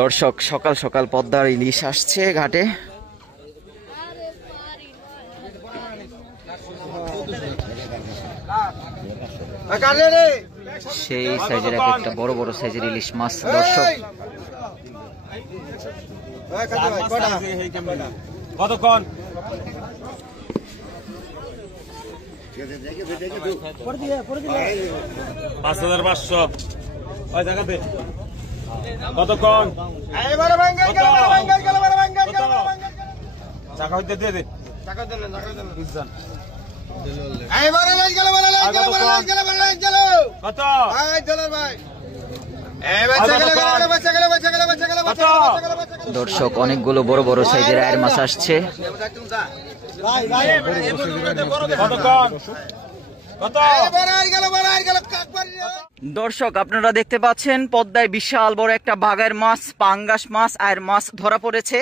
দর্শক, সকাল সকাল পদ্মার ইলিশ আসছে ঘাটে। সেই সাইজের একটা বড় বড় সাইজের ইলিশ মাছ। দর্শক, কতক্ষণ? 5500 কতক্ষণ? দর্শক, অনেকগুলো বড় বড় সাইজের আয়ের মাছ আসছে। দর্শক, আপনারা দেখতে পাচ্ছেন পদ্মায় বিশাল বড় একটা বাঘের মাছ, পাঙ্গাস মাছ, আয়ের মাছ ধরা পড়েছে।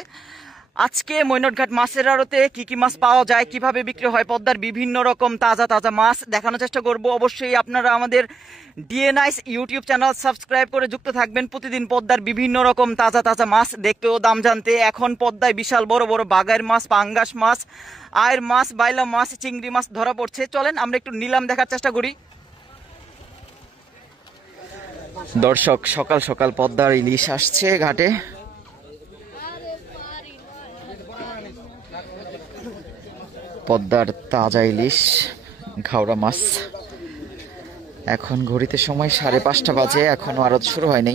আজকে মৈনটঘাট মাছের আড়তে কি কি মাছ পাওয়া যায়, কিভাবে বিক্রি হয়, পদ্মার বিভিন্ন রকম তাজা তাজা মাছ দেখানোর চেষ্টা করব। অবশ্যই আপনারা আমাদের ডিএনআইস ইউটিউব চ্যানেল সাবস্ক্রাইব করে যুক্ত থাকবেন প্রতিদিন পদ্মার বিভিন্ন রকম তাজা তাজা মাছ দেখতে ও দাম জানতে। এখন পদ্মায় বিশাল বড় বড় বাঘের মাছ, পাঙ্গাস মাছ, আয়ের মাছ, বাইলা মাছ, চিংড়ি মাছ ধরা পড়ছে। চলেন আমরা একটু নিলাম দেখার চেষ্টা করি। দর্শক, সকাল সকাল পদ্মার ইলিশ আসছে ঘাটে। পদ্মার তাজা ইলিশ, ঘাওড়া মাছ। এখন ঘড়িতে সময় 5:30 বাজে, এখনো আড়ত শুরু হয়নি।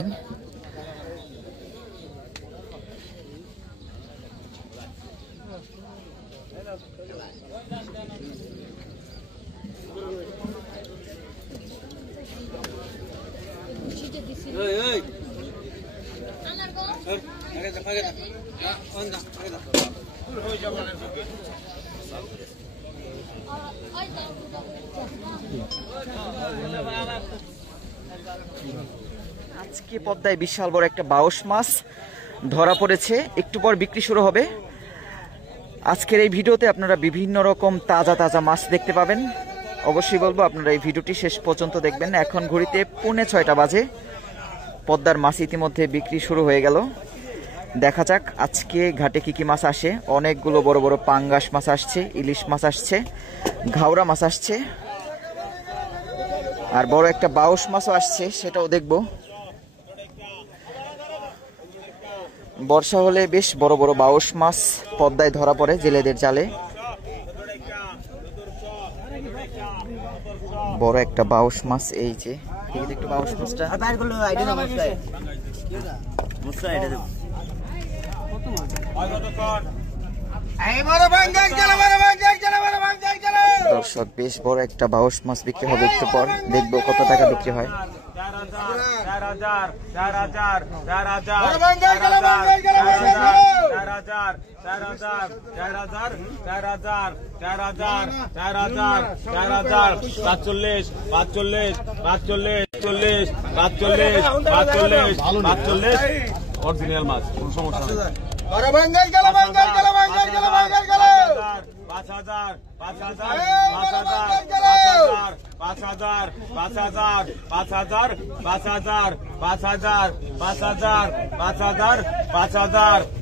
আজকে পদ্মায় বিশাল বড় একটা বাউস মাছ ধরা পড়েছে, একটু পর বিক্রি শুরু হবে। আজকের এই ভিডিওতে আপনারা বিভিন্ন রকম তাজা তাজা মাছ দেখতে পাবেন। অবশ্যই বলবো আপনারা এই ভিডিওটি শেষ পর্যন্ত দেখবেন। এখন ঘড়িতে 5:45 বাজে। পদ্মার মাছ ইতিমধ্যে বিক্রি শুরু হয়ে গেল। দেখা যাক আজকে ঘাটে কি কি মাছ আসে। অনেকগুলো বড় বড় পাঙ্গাস মাছ আসছে, ইলিশ মাছ আসছে, ঘাওড়া মাছ আসছে, আর বড় একটা বাউস মাছও আসছে, সেটাও দেখব। বর্ষা হলে বেশ বড় বড় বাউস মাছ পদ্মায় ধরা পড়ে জেলেদের জালে। বড় একটা বাউস মাছ, এই যে একটু বাউস মাছটা দর্শক, বেশ বড় একটা বাউস মাছ বিক্রি হবে একটু পর, দেখবো কত টাকা বিক্রি হয়। অরিজিনাল মাছ, কোনো সমস্যা নেই। 5000 5000 5000 5000 5000 5000 5000 5000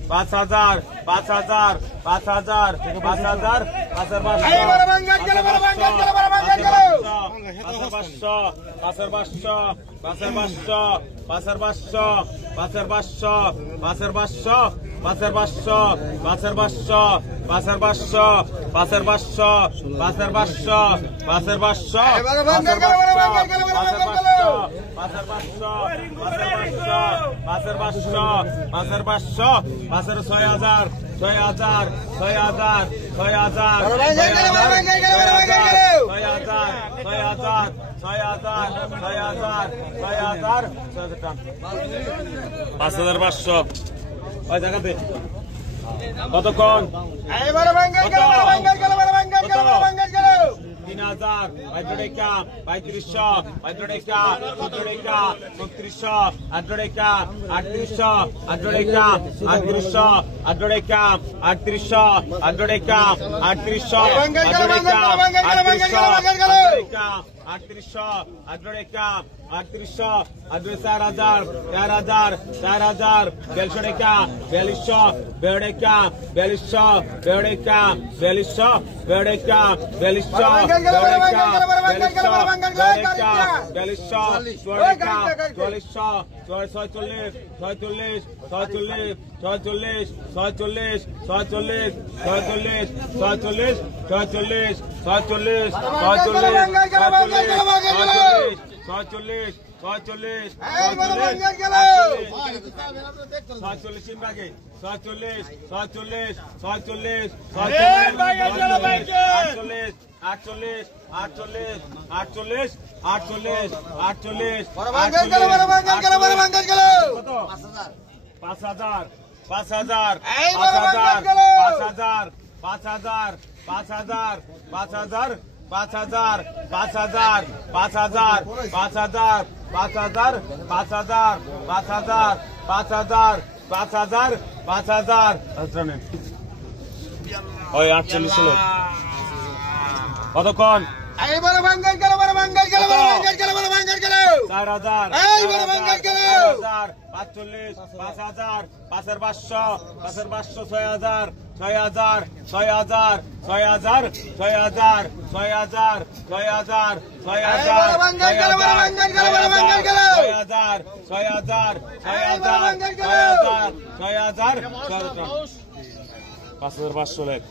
5000 5000 5000 5000 5000 5000 কতক্ষণ? 3000 Adreka 3500 Adreka 3400 3600 Adreka 3800 Adreka 3800 Adreka 3800 Adreka 3800 Adreka 3800 Adreka 3800 Adreka 3800 4000 4000 4000 4200 4200 ওই 48 হলো কতক্ষণ 4000 45 5000 5500 6000 6000 6000 6000 6000 6000 6000 5500 লেখ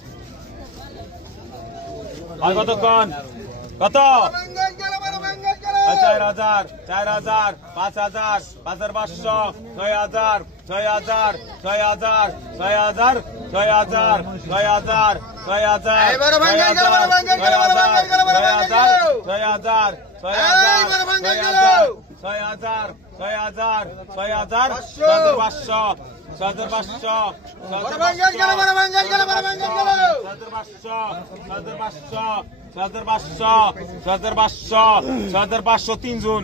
আর কতক্ষণ কত 4000 4000 5000 5500 6000 6000 6000 6000 6000 6000 তিনজন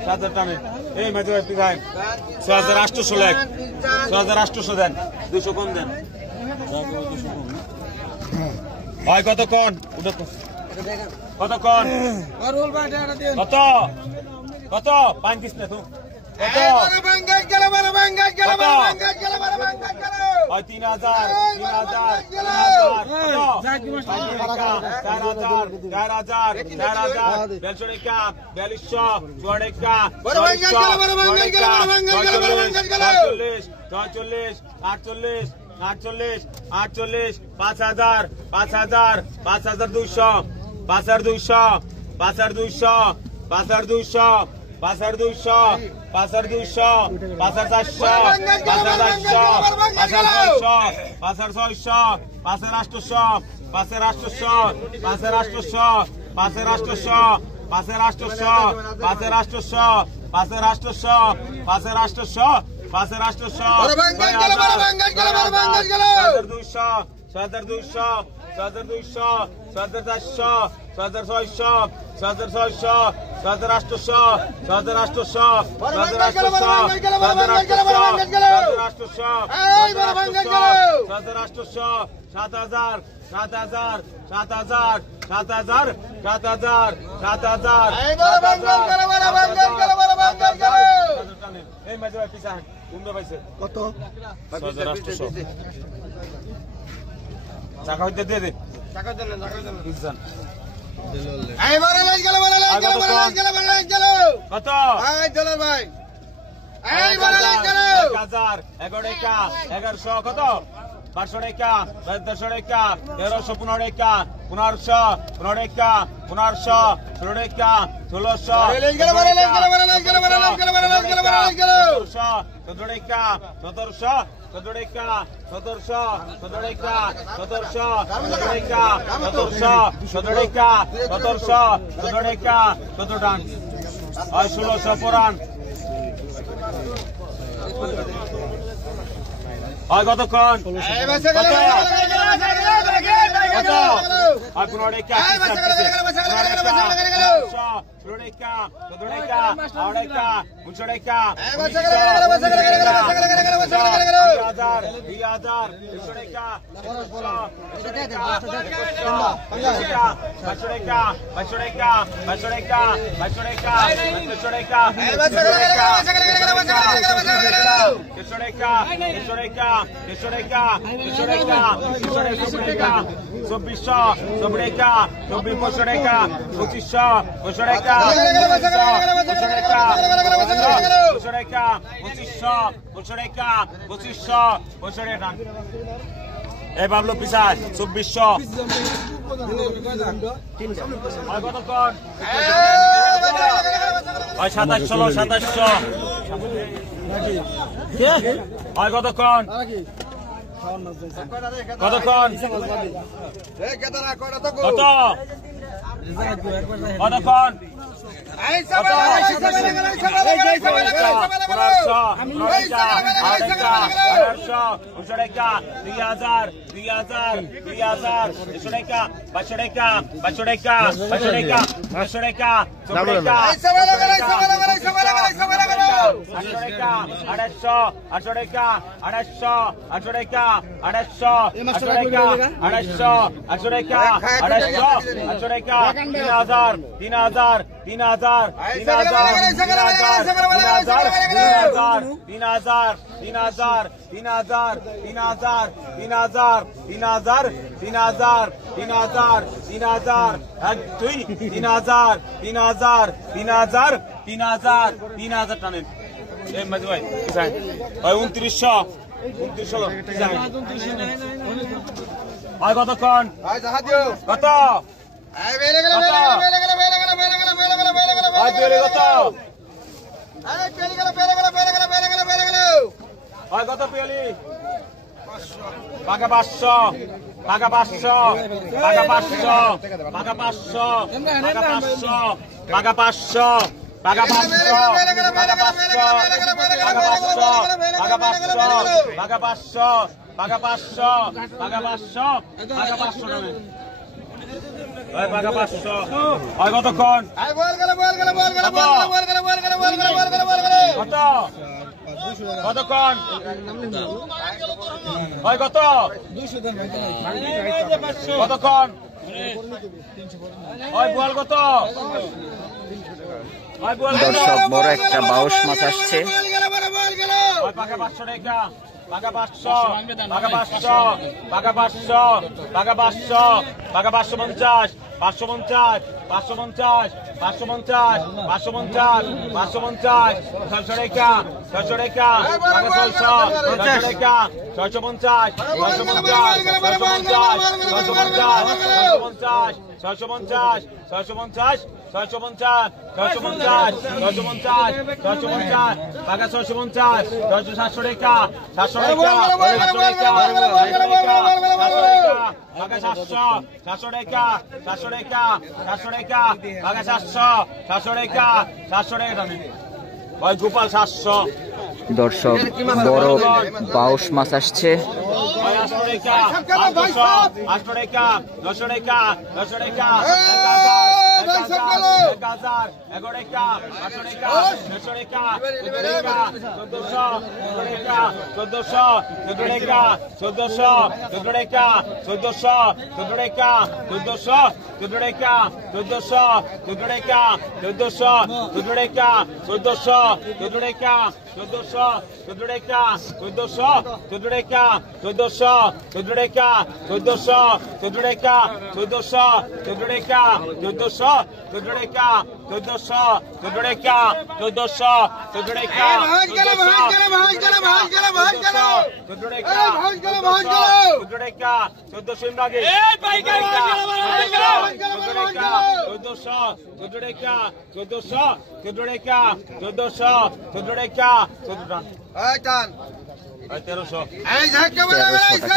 7000 টানে এই মেজর পিছায় 6800 লেখ 6800 দেন 200 কম দেন ভাই কতক্ষণ কতক্ষণ কত কত 35 না তুই কত 3000 এই মেজর পিছায় কুমড়ো পাইছে কত 6800 টাকা হইতে দে দে টাকা দেন পিছান এই বড় লাইট গেল কত এই চলো ভাই এই বড় লাইট গেল 1000 1100 কত 1200 টাকা 1300 টাকা 1315 টাকা 1500 টাকা 1600 টাকা 1700 লাইট গেল 1700 হয় 1600 পুরান হয় কতক্ষণ কত আর 15 টাকা Floreka, Floreka, Floreka, Floreka, এই বাবলু পিসার 2400 কতক্ষণ 2700 হয় কতক্ষণ কতক্ষণ কত কতক্ষণ টানেন এই মাঝে ভাই 2900 কতক্ষণ কত কত পেলি পাকা 500 পাকা 500 পাকা 500 পাকা 500 পাকা 500 পাকা 500 পাকা 500 পাকা 500 পাকা 500 পাকা 500 পাকা 500 পাকা 500 পাকা 500 পাকা 500 পাকা 500 হয় কতক্ষণ কত কতক্ষণ হয় কত কতক্ষণ হয় বল কত দর্শক বড় একটা বাউস মাছ আসছে পাকা 500 টাকা পাকা 500 পাকা 500 পাকা 500 পাকা 500 পাকা 550 550 550 550 550 550 600 টাকা 600 টাকা পাকা 600 টাকা 650 650 650 650 650 650 650 পাকা 650 700 টাকা 700 টাকা পাকা 700 700 টাকা 700 টাকা 700 টাকা পাকা 700 700 টাকা 700 টাকা ভাই গোপাল 700 দর্শক বড় বাউস মাছ আসছে 800 টাকা 800 টাকা 10 টাকা 10 টাকা 1000 11 টাকা 800 টাকা 900 টাকা 1400 টাকা 1400 টাকা 1400 টাকা 1400 টাকা 1400 টাকা 1400 টাকা 1400 টাকা 1400 টাকা 1400 টাকা 1400 টাকা 1400 টাকা 1400 টাকা 1400 টাকা 1400 টাকা 1400 1300 টাকা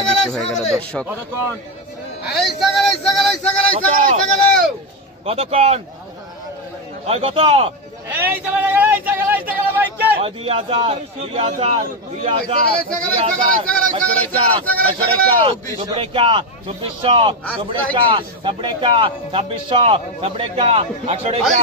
বিক্রি হয়ে গেল দর্শক কতক্ষণ কতক্ষণ কত 2000 2000 2000 Sobreka 2400 Sobreka 2600 Sobreka 3000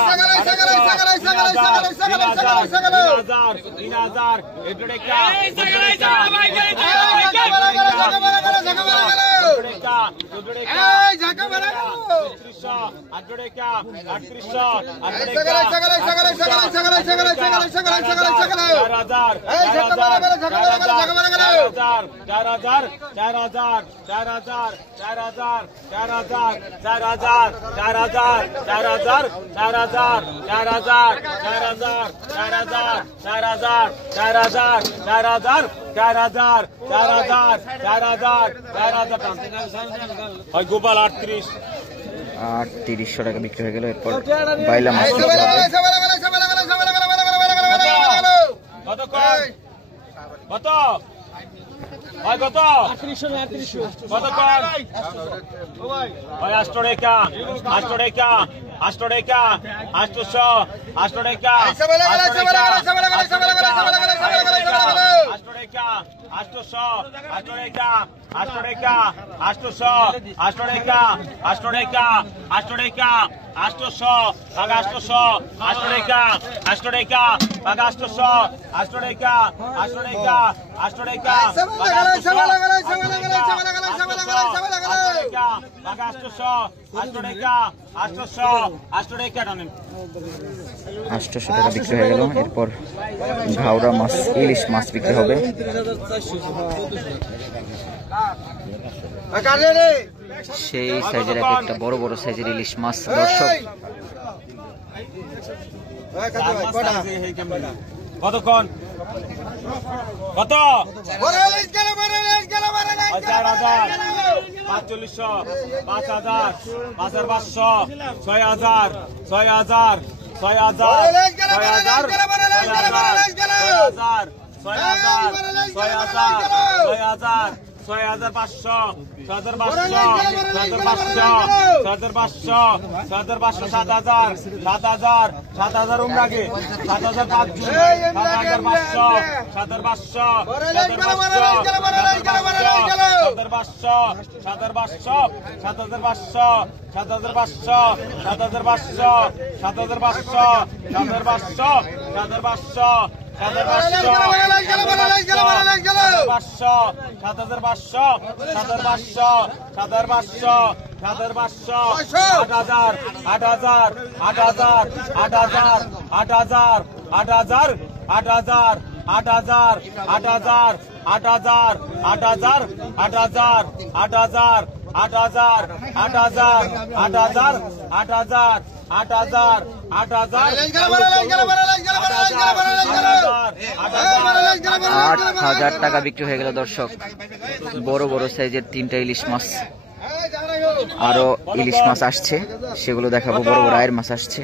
গোপাল 3800 টাকা বিক্রি হয়ে গেল। এরপর বাইলা মাছ কত কত ভাই কত 3800 কত কর ভাই 800 টাকা 800 টাকা 800 টাকা 800 800 টাকা 800 টাকা বিক্রি হয়ে গেল। এরপর ঘাওড়া মাছ ইলিশ মাছ বিক্রি হবে। সেই সাইজের একটা বড় বড় সাইজের ইলিশ মাছ দর্শক। কতক্ষণ কত 4000 4500 5000 5500 6000 6000 6000 6500 6500 7000 7000 উমরাগে 7500 $8000 টাকা বিক্রি হয়ে গেল দর্শক। বড় বড় সাইজের 3টা ইলিশ মাছ, আরো ইলিশ মাছ আসছে, সেগুলো দেখাবো। বড় বড় আয়ের মাছ আসছে।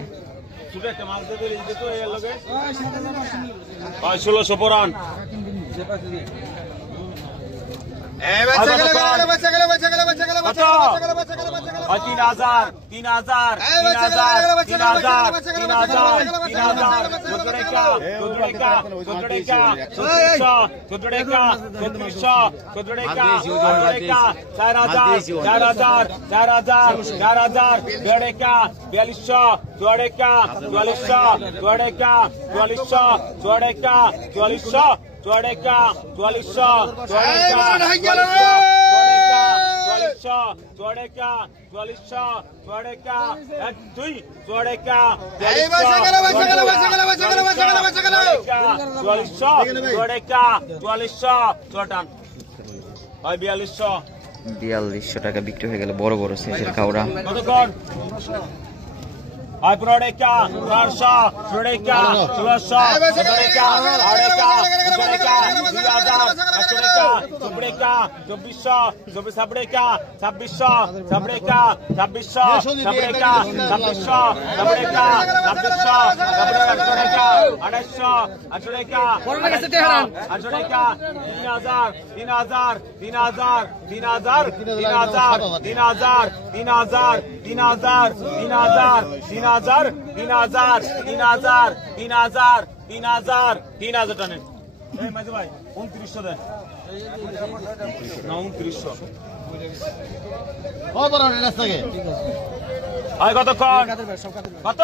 1600 পরান 4200 টাকা বিক্রি হয়ে গেল। বড় বড় সাইজের কাউরা। চব্বিকা 2400 24 সাবড়েকা 2600 সাবড়েকা 2600 সাবড়েকা 2600 সাবড়েকা 2600 সাবড়েকা 2800 আটড়েকা 800 3000 3000 3000 3000 3000 3000 3000 3000 3000 3000 3000 3000 3000 3000 3000 টানেন এই মাঝে ভাই 2900 দেন না 2900 কত বড় রেস থাকে আয় কতক্ষণ কত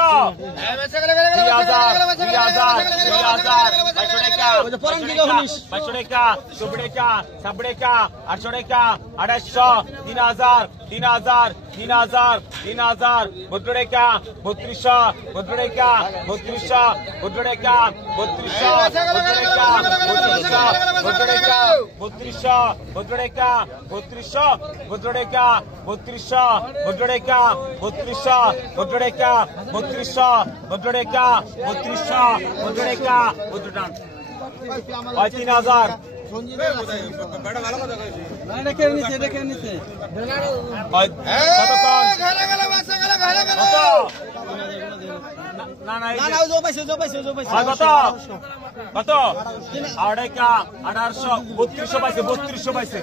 3200 পাইছে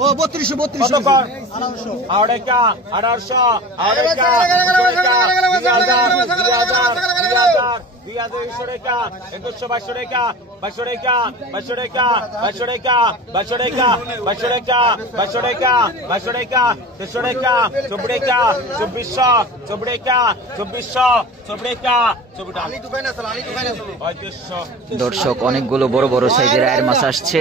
ও 3200 দর্শক অনেকগুলো বড় বড় সাইজের আয়ের মাছ আসছে।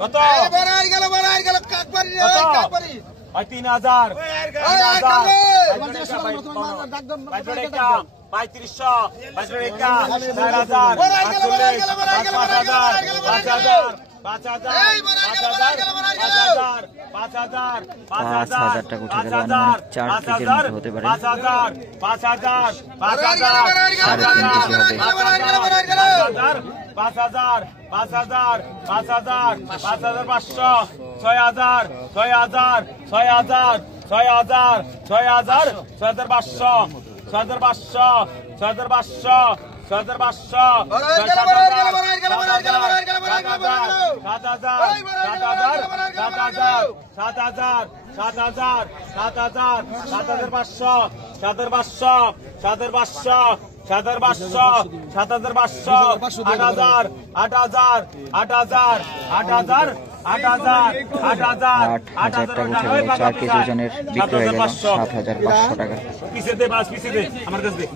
কত 3000 3500 5000 টাকা উঠে গেল, আনুমানিক 4 কেজির মতো হতে পারে, 5000 4 কেজি ওজনের বিক্রি হয়ে গেল 7500 টাকা। পিছিয়ে দে বাস, পিছিয়ে দে আমার কাছে দে।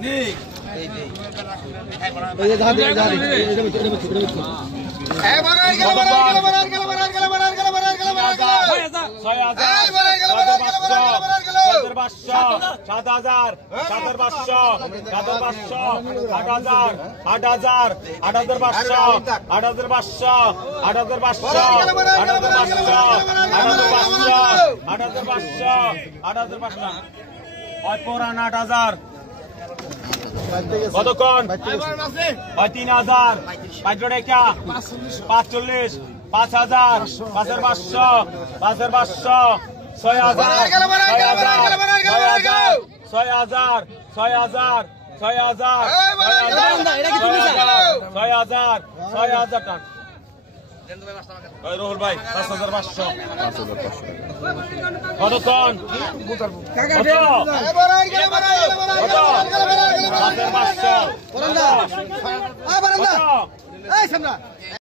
কতক্ষণ 3000 545 45 5000 5500 5500 6000 6000 6000 টাকা রোহল ভাই 5500 কতক্ষণ কত